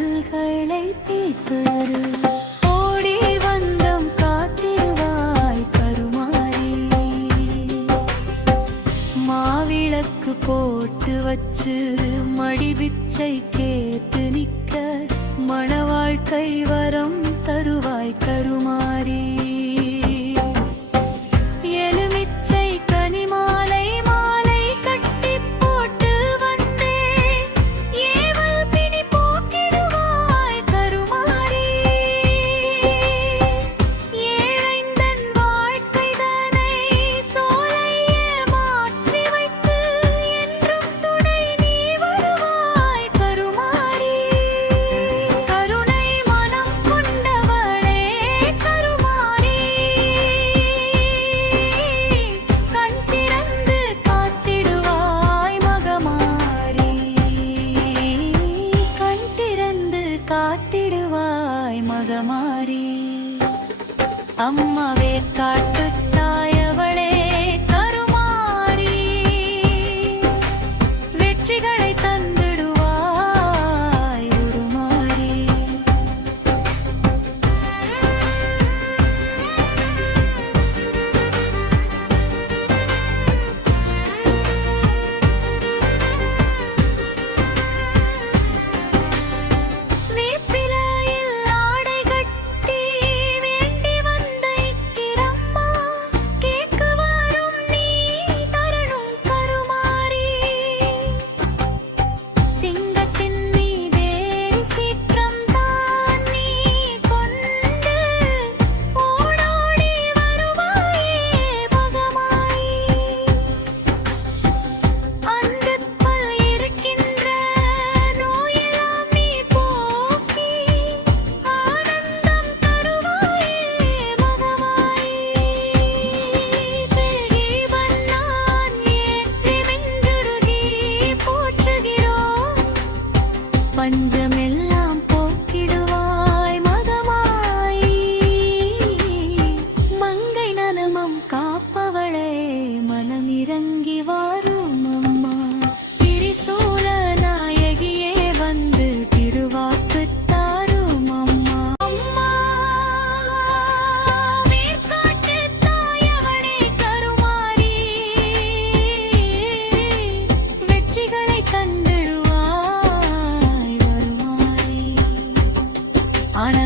இன்னல்களை தீர்ப்பரு ஓடி வந்தம் காத்திருவாய் கருமாரி மாவிளக்கு போட்டு வச்சு மடிபிச்சை கேத்து நிக்க மணவாழ்க்கை வரம் தருவாய் கருமாரி காத்திடுவாய் மகமாரி அம்மாவே காட்டு தாயவளே கருமாரி வெற்றிகளை தந்திடுவாய் உருமாரி பஞ்சமெல்லாம் போக்கிடுவாய் மகமாயி மங்கை நலமம் காப்பவளே மனம் இறங்கி வாரும் அம்மா திரிசூல நாயகியே வந்து திருவாக்கு தாரும் அம்மா அம்மா வேர்க்காட்டு தாயவளே கருமாரி வெற்றிகளை தந்திடுவாய் ஆனா